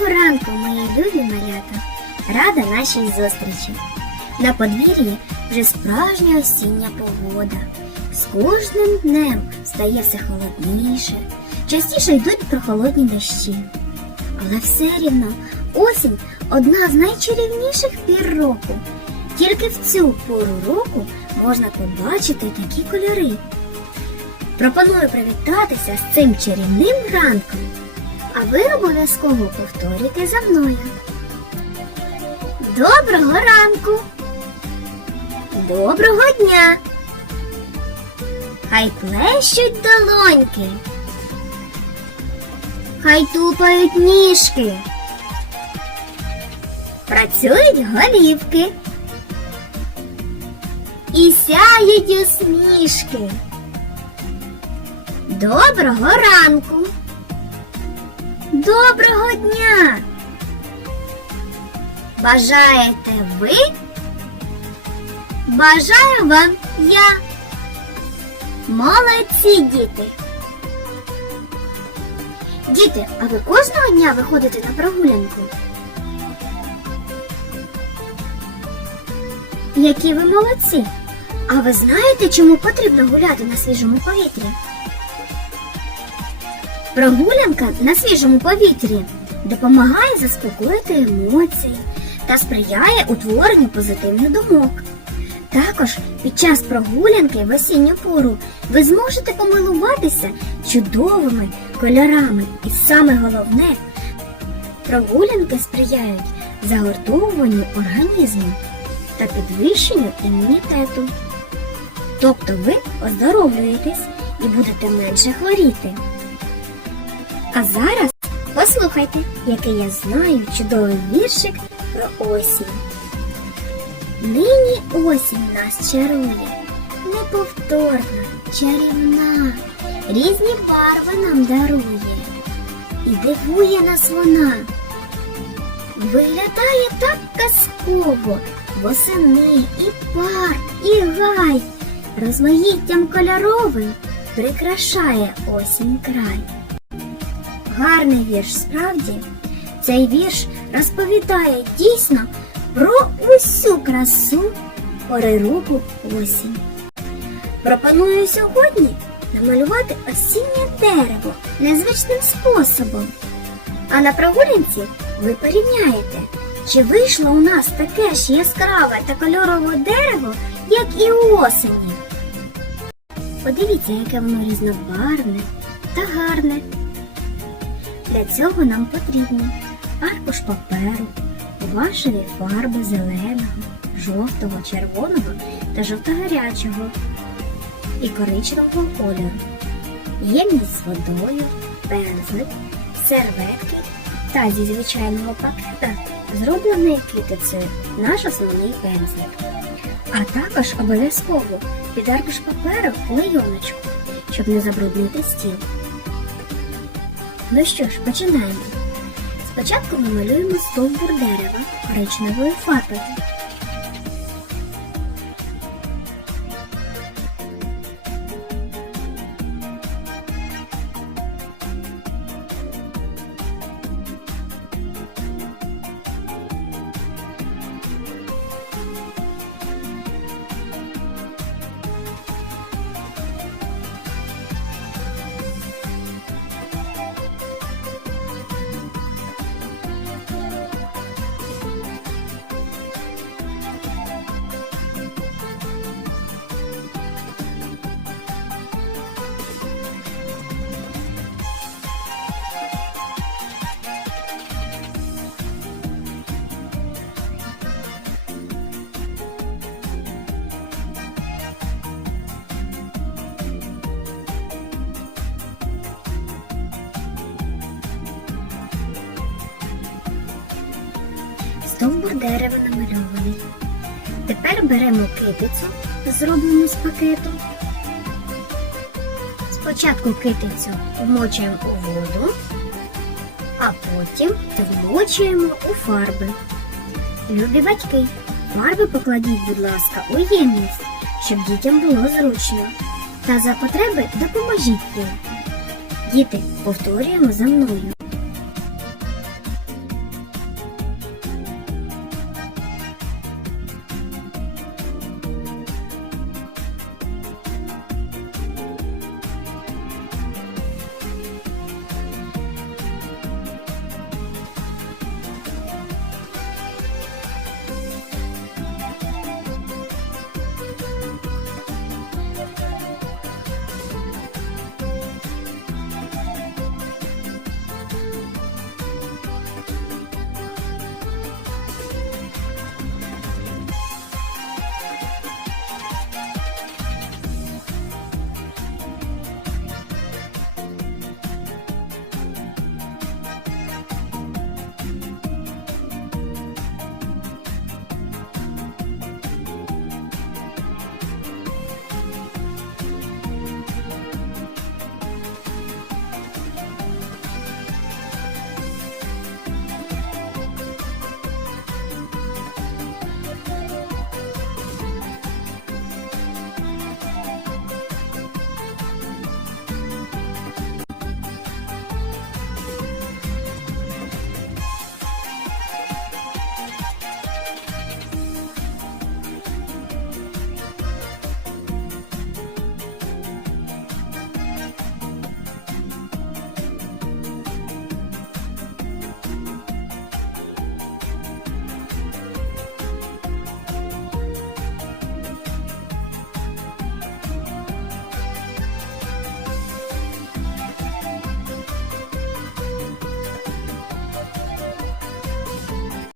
Доброго ранку, мої любі малята! Рада нашій зустрічі. На подвір'ї вже справжня осіння погода. З кожним днем стає все холодніше, частіше йдуть прохолодні дощі. Але все рівно осінь одна з найчарівніших пір року. Тільки в цю пору року можна побачити такі кольори. Пропоную привітатися з цим чарівним ранком. А ви обов'язково повторюйте за мною. Доброго ранку! Доброго дня! Хай плещуть долоньки. Хай тупають ніжки. Працюють голівки. І сяють усмішки. Доброго ранку! Доброго дня! Бажаєте ви? Бажаю вам я. Молодці діти! Діти, а ви кожного дня виходите на прогулянку? Які ви молодці! А ви знаєте, чому потрібно гуляти на свіжому повітрі? Прогулянка на свіжому повітрі допомагає заспокоїти емоції та сприяє утворенню позитивних думок. Також під час прогулянки в осінню пору ви зможете помилуватися чудовими кольорами. І саме головне, прогулянки сприяють загортовуванню організму та підвищенню імунітету. Тобто ви оздоровлюєтесь і будете менше хворіти. А зараз послухайте, який я знаю чудовий віршик про осінь. Нині осінь нас чарує, неповторна, чарівна, різні барви нам дарує, і дивує нас вона. Виглядає так казково, восени і парк, і гай, розмаїттям кольоровим прикрашає осінь край. Гарний вірш справді. Цей вірш розповідає дійсно про усю красу пори осінь. Пропоную сьогодні намалювати осіннє дерево незвичним способом. А на прогулянці ви порівняєте, чи вийшло у нас таке ж яскраве та кольорове дерево, як і у осені. Подивіться, яке воно різнобарвне та гарне. Для цього нам потрібні аркуш паперу, гуашеві фарби зеленого, жовтого, червоного та жовто-гарячого і коричневого кольору, ємність з водою, пензлик, серветки та зі звичайного пакета зроблений китицею наш основний пензлик. А також обов'язково під аркуш паперу клейоночку, щоб не забруднити стіл. Ну що ж, починаємо. Спочатку ми малюємо стовбур дерева коричневою фарбою. Стовбур дерева намальований. Тепер беремо китицю, зроблену з пакету. Спочатку китицю вмочуємо у воду, а потім вмочуємо у фарби. Любі батьки, фарби покладіть, будь ласка, у ємність, щоб дітям було зручно. Та за потреби допоможіть їм. Діти, повторюємо за мною.